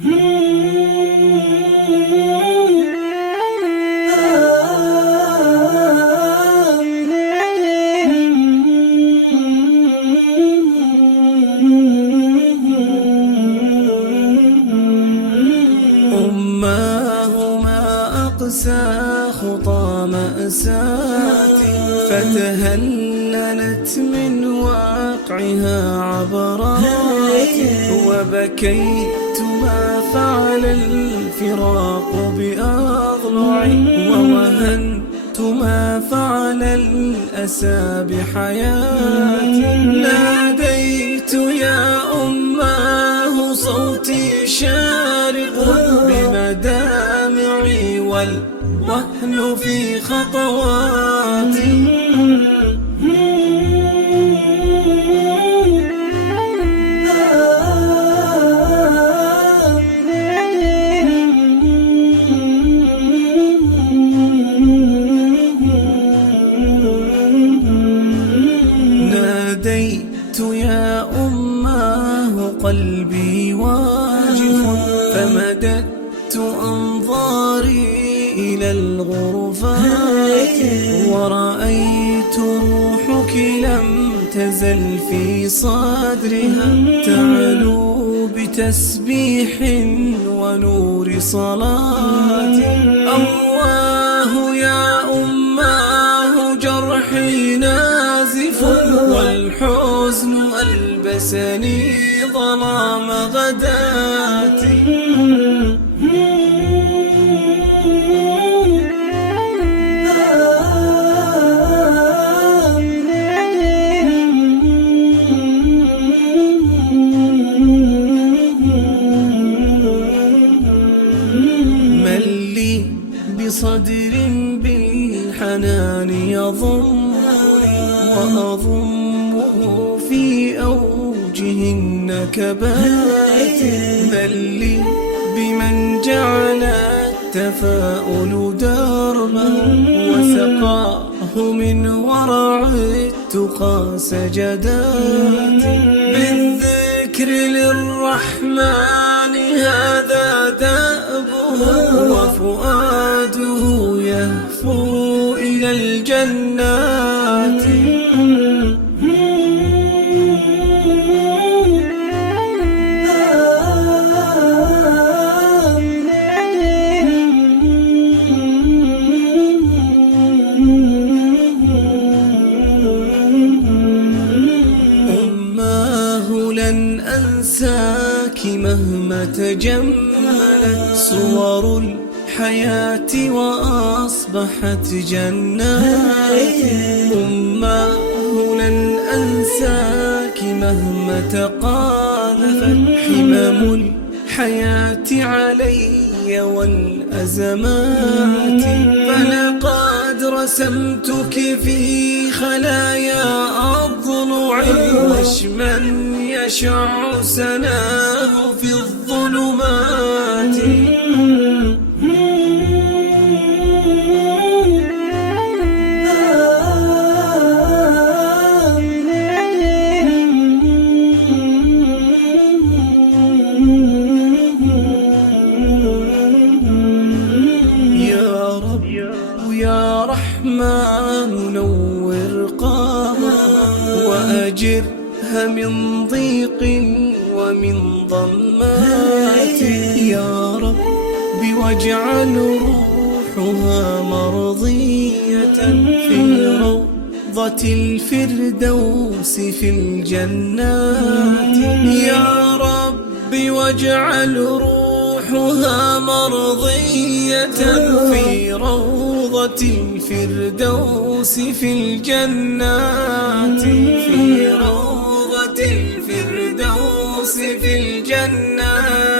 أماه ما أقسى خطى مأساتي، فتهللت من واقعها عبراتي، وبكيت ما فعل الفراق بأضلعي، ووهنت ما فعل الأسى بحياتي. ناديت يا أماه صوتي شارق بمدامعي، والوهن في خطواتي. ناديت يا أماه قلبي واجف، فمددت أنظاري إلى الغرفات، ورأيت روحك لم تزل في صدرها تعلو بتسبيح ونور صلاتي. أواه يا أماه جرحي نازف، والحزن ألبسني ظلام غداتي. من لي بصدر بالحنان يضمني، وأضمه في أوجه النكبات. من لي بمن جعل التفاؤل دربا، وسقاه من ورع التقى سجدات. بالذكر للرحمن هذا دأبه، وفؤاده يهفو إلى الجنات. أماه لن أنساك مهما تجملت صور الحياة وأصبحت جنات. أماه لن أنساك مهما تقاذفت حمم الحياة علي والأزمات. فلقد رسمتك في خلايا أضلعي، وشما يشع سناه في الظلمات. يا رب يا رحمن نور قامها، وأجرها من ضيق ومن ضمات. يا رب واجعل روحها مرضية في روضة الفردوس في الجنات. يا رب واجعل روحها مرضية في روضة الفردوس في الجنات. في روضة الفردوس في الجنات.